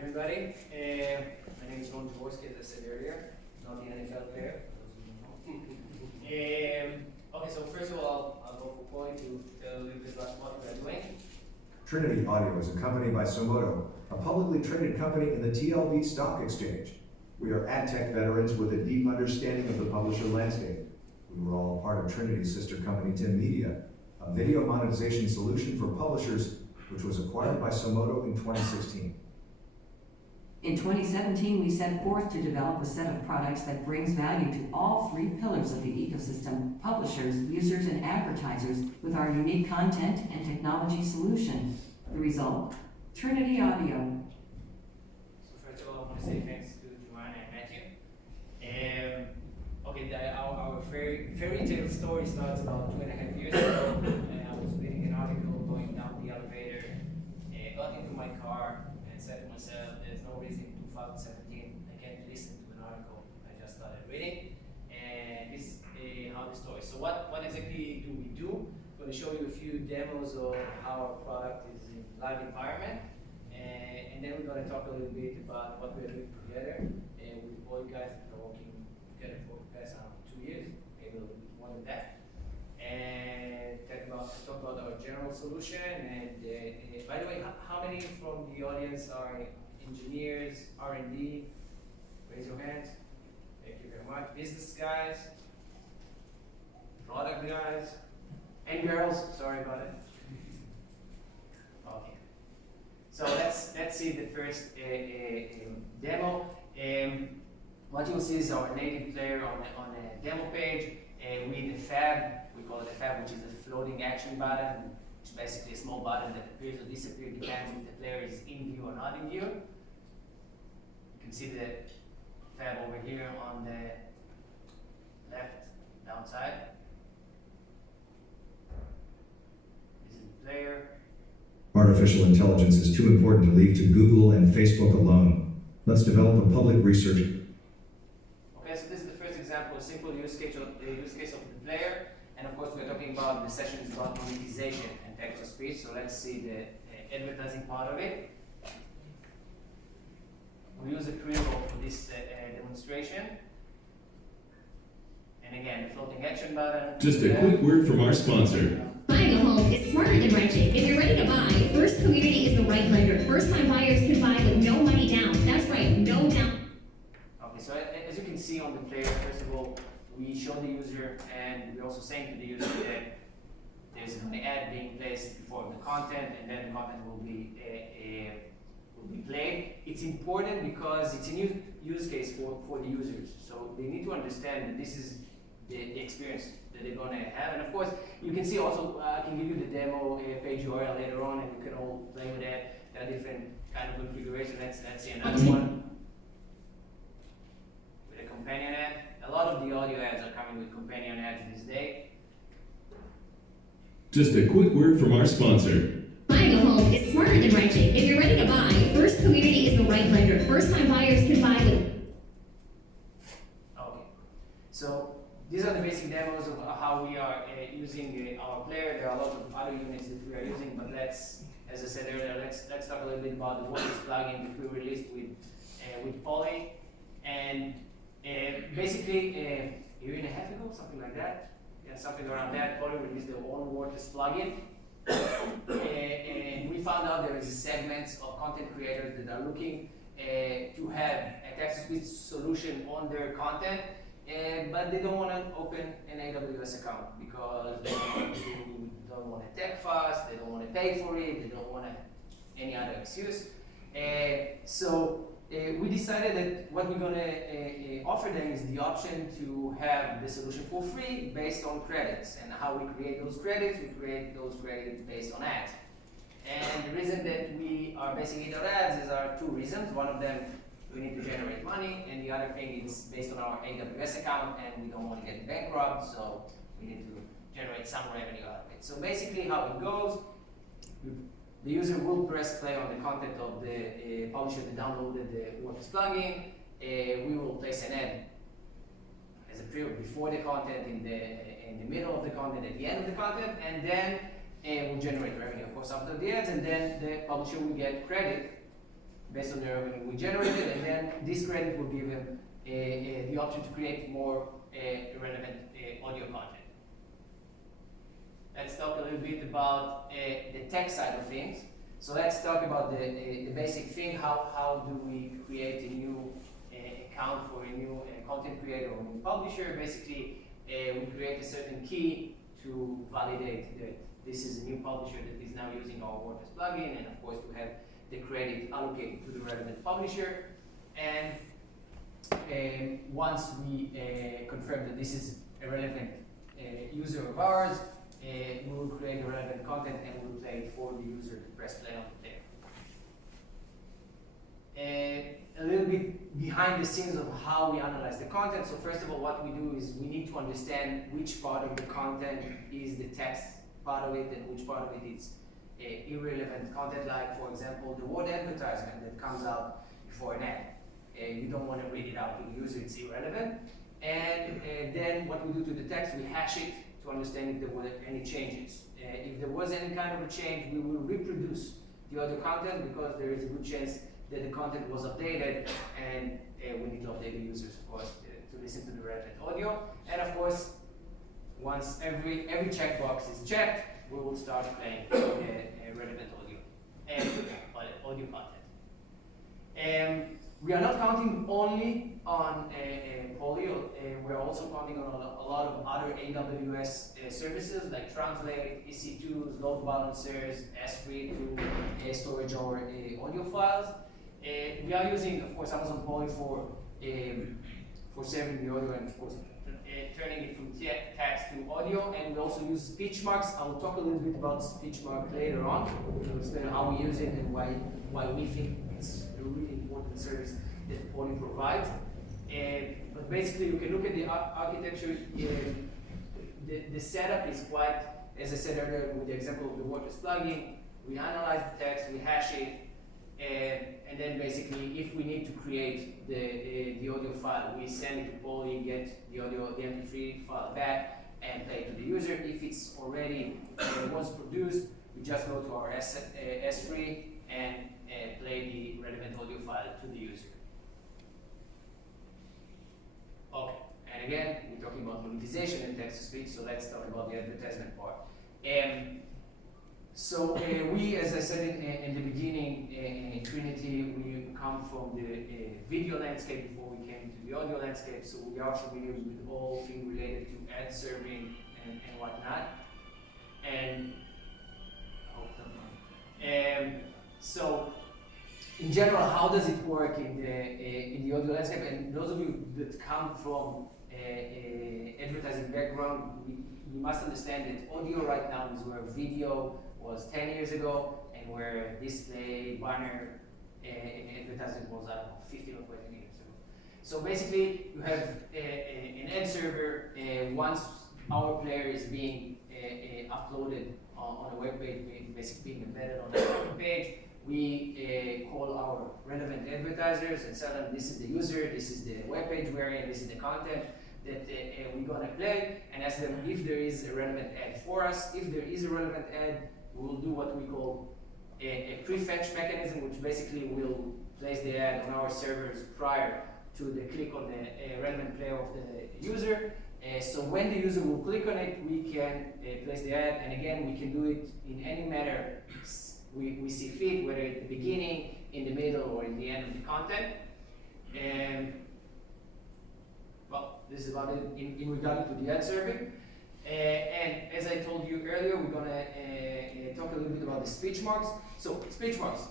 everybody. My name is Jaworski, as I said earlier, not the NFL player. Okay, so first of all, I'll go for Corey to tell a little bit about what we are doing. Trinity Audio is a company by Somoto, a publicly traded company in the TLB stock exchange. We are ad tech veterans with a deep understanding of the publisher landscape. We were all part of Trinity's sister company, Tim Media, a video monetization solution for publishers, which was acquired by Somoto in 2016. In 2017, we set forth to develop a set of products that brings value to all three pillars of the ecosystem: publishers, users, and advertisers, with our unique content and technology solution. The result? Trinity Audio. So first of all, I want to say thanks to Joanna and Matthew. Our fairy tale story starts about 2.5 years ago. I was reading an article going down the elevator, got into my car, and said to myself, there's no reason in 2017 I can't listen to an article I just started reading. And this is how the story. So what exactly do we do? I'm going to show you a few demos of how our product is in live environment. And then we're going to talk a little bit about what we're doing together with all you guys that are working together for the past 2 years, maybe a little bit more than that. And talk about our general solution. And by the way, how many from the audience are engineers, R&D? Raise your hands. Thank you very much. Business guys, product guys, and girls. Sorry about it. Okay. So let's see the first demo. What you'll see is our native player on a demo page with a fab. We call it a fab, which is a floating action button, which is basically a small button that appears or disappears depends if the player is in view or not in view. You can see the fab over here on the left downside. This is the player. Artificial intelligence is too important to leave to Google and Facebook alone. Let's develop a public research. Okay, so this is the first example, a simple use case of the player. And of course, we're talking about the session is about monetization and text to speech. So let's see the advertising part of it. We use a pre-roll for this demonstration. And again, the floating action button. Just a quick word from our sponsor. Buying a home is smarter than renting. If you're ready to buy, First Community is the right lender. First-time buyers can buy with no money down. That's right, no down. Okay, so as you can see on the player, first of all, we show the user, and we're also saying to the user that there's an ad being placed before the content, and then the content will be played. It's important because it's a new use case for the users, so they need to understand that this is the experience that they're going to have. And of course, you can see also, I can give you the demo page URL later on, and you can all play with that. There are different kind of configuration. Let's see another one with a companion ad. A lot of the audio ads are coming with companion ads these days. Just a quick word from our sponsor. Buying a home is smarter than renting. If you're ready to buy, First Community is the right lender. First-time buyers can buy with. Okay, so these are the basic demos of how we are using our player. There are a lot of other units that we are using, but let's, as I said earlier, let's talk a little bit about the WordPress plugin that we released with Poly. And basically, a year and a half ago, something like that, yeah, something around that, Poly released their own WordPress plugin. And we found out there is segments of content creators that are looking to have a text-to-speech solution on their content, but they don't want to open an AWS account because they don't want to tech fast, they don't want to pay for it, they don't want any other excuse. So we decided that what we're going to offer them is the option to have the solution for free based on credits. And how we create those credits, we create those credits based on ads. And the reason that we are basing it on ads is our two reasons. One of them, we need to generate money, and the other thing is based on our AWS account, and we don't want to get bankrupt, so we need to generate some revenue out of it. So basically how it goes, the user will press play on the content of the publisher that downloaded the WordPress plugin. We will place an ad as a preview before the content, in the middle of the content, at the end of the content, and then we'll generate revenue, of course, after the ads, and then the publisher will get credit based on the revenue we generated, and then this credit will give them the option to create more relevant audio content. Let's talk a little bit about the tech side of things. So let's talk about the basic thing. How do we create a new account for a new content creator or new publisher? Basically, we create a certain key to validate that this is a new publisher that is now using our WordPress plugin, and of course to have the credit allocated to the relevant publisher. And once we confirm that this is a relevant user of ours, we will create the relevant content and we will play it for the user to press play on there. A little bit behind the scenes of how we analyze the content. So first of all, what we do is we need to understand which part of the content is the text part of it and which part of it is irrelevant content, like for example the word advertisement that comes out before an ad. You don't want to read it out to the user, it's irrelevant. And then what we do to the text, we hash it to understand if there were any changes. If there was any kind of a change, we will reproduce the other content because there is a good chance that the content was updated, and we need to update the users, of course, to listen to the relevant audio. And of course, once every checkbox is checked, we will start playing relevant audio and audio content. We are not counting only on Poly, we are also counting on a lot of other AWS services like Translate, EC2s, load balancers, S3 to storage our audio files. We are using, of course, Amazon Poly for saving the audio and, of course, turning it from text to audio, and we also use speech marks. I will talk a little bit about speech mark later on to explain how we use it and why we think it's a really important service that Poly provides. But basically, you can look at the architecture. The setup is quite, as I said earlier, with the example of the WordPress plugin. We analyze the text, we hash it, and then basically, if we need to create the audio file, we send it to Poly, get the audio, the MP3 file back, and play it to the user. If it's already was produced, we just go to our S3 and play the relevant audio file to the user. Okay, and again, we're talking about monetization and text-to-speech, so let's talk about the advertisement part. So we, as I said in the beginning, in Trinity, we come from the video landscape before we came to the audio landscape, so we are familiar with all things related to ad serving and whatnot. And so, in general, how does it work in the audio landscape? And those of you that come from advertising background, you must understand that audio right now is where video was 10 years ago, and where display, banner, advertising was, I don't know, 15 or 20 years ago. So basically, you have an ad server. Once our player is being uploaded on a web page, basically being embedded on a web page, we call our relevant advertisers and tell them this is the user, this is the web page we're in, this is the content that we're gonna play, and ask them if there is a relevant ad for us. If there is a relevant ad, we will do what we call a prefetch mechanism, which basically will place the ad on our servers prior to the click on the relevant player of the user. So when the user will click on it, we can place the ad, and again, we can do it in any manner we see fit, whether at the beginning, in the middle, or in the end of the content. And well, this is about it in regard to the ad serving. And as I told you earlier, we're gonna talk a little bit about the speech marks. So speech marks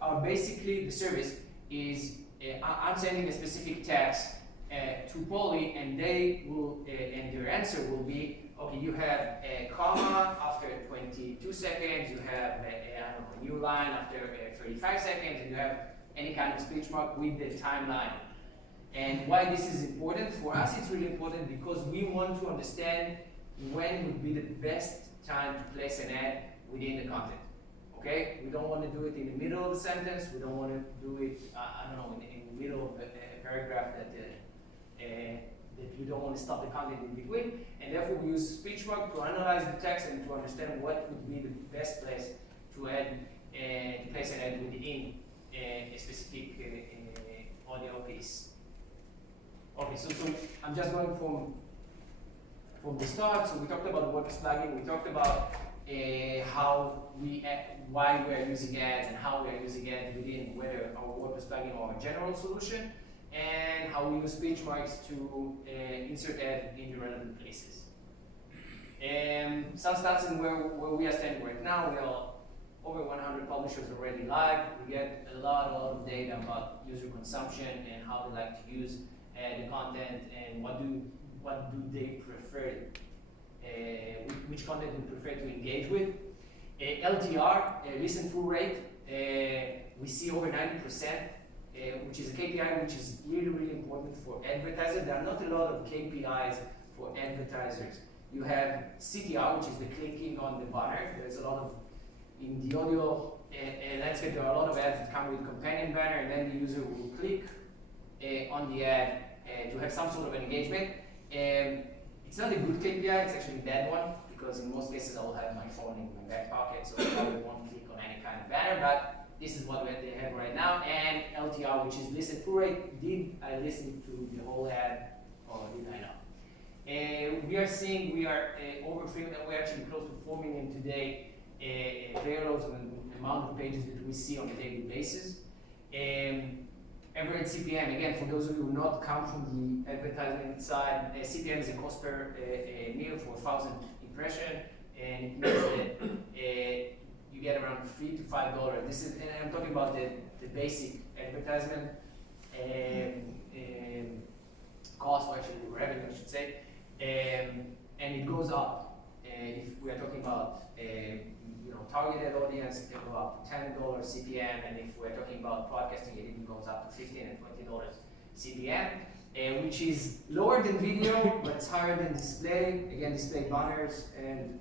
are basically the service is I'm sending a specific text to Poly, and they will and their answer will be, okay, you have a comma after 22 seconds, you have a new line after 35 seconds, and you have any kind of speech mark with the timeline. And why this is important? For us, it's really important because we want to understand when would be the best time to place an ad within the content. Okay? We don't want to do it in the middle of the sentence. We don't want to do it, in the middle of a paragraph that we don't want to stop the content in between. And therefore, we use speech mark to analyze the text and to understand what would be the best place to add to place an ad within a specific audio piece. Okay, so I'm just going from the start. So we talked about the WordPress plugin. We talked about why we are using ads and how we are using ads within whether our WordPress plugin or a general solution, and how we use speech marks to insert ads in the relevant places. Some stats in where we are standing right now. We are over 100 publishers already live. We get a lot of data about user consumption and how they like to use the content and what do they prefer, which content they prefer to engage with. LTR, listen through rate, we see over 90%, which is a KPI which is really important for advertisers. There are not a lot of KPIs for advertisers. You have CTR, which is the clicking on the banner. There's a lot of, in the audio landscape, there are a lot of ads that come with companion banner, and then the user will click on the ad to have some sort of an engagement. It's not a good KPI, it's actually a bad one, because in most cases I will have my phone in my back pocket, so I probably won't click on any kind of banner, but this is what they have right now. And LTR, which is listen through rate. Did I listen to the whole ad, or did I not? We are seeing we are over 3 million, we're actually close to 4 million today payloads on the amount of pages that we see on a daily basis. Average CPM, again, for those of you who not come from the advertisement side, CPM is a cost per mille for 1,000 impression, and it means that you get around $3 to $5. This is, and I'm talking about the basic advertisement cost, or actually revenue, I should say, and it goes up. If we are talking about targeted audience, it will go up to $10 CPM, and if we're talking about podcasting, it even goes up to $15 and $20 CPM, which is lower than video, but it's higher than display. Again, display banners and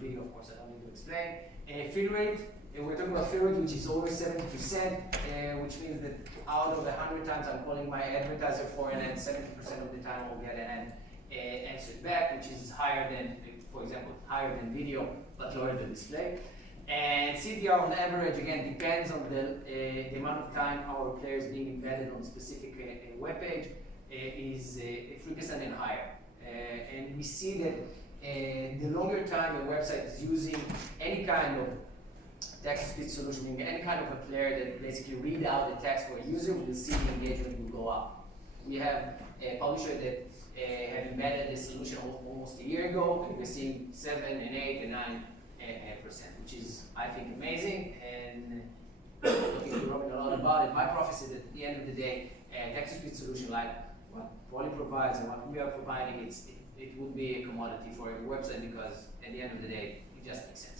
video, of course, I don't need to explain. Fill rate, we're talking about fill rate, which is over 70%, which means that out of 100 times I'm calling my advertiser for an ad, 70% of the time I'll get an ad answered back, which is higher than, for example, higher than video, but lower than display. And CTR on average, again, depends on the amount of time our player is being embedded on a specific web page, is 3% and higher. And we see that the longer time a website is using any kind of text-to-speech solution, meaning any kind of a player that basically read out the text for a user, we'll see the engagement will go up. We have a publisher that have embedded this solution almost a year ago, and we're seeing 7 and 8 and 9%, which is, I think, amazing. And talking to Robin a lot about it, my prophecy that at the end of the day, a text-to-speech solution like what Poly provides and what we are providing, it would be a commodity for every website, because at the end of the day, it just makes sense.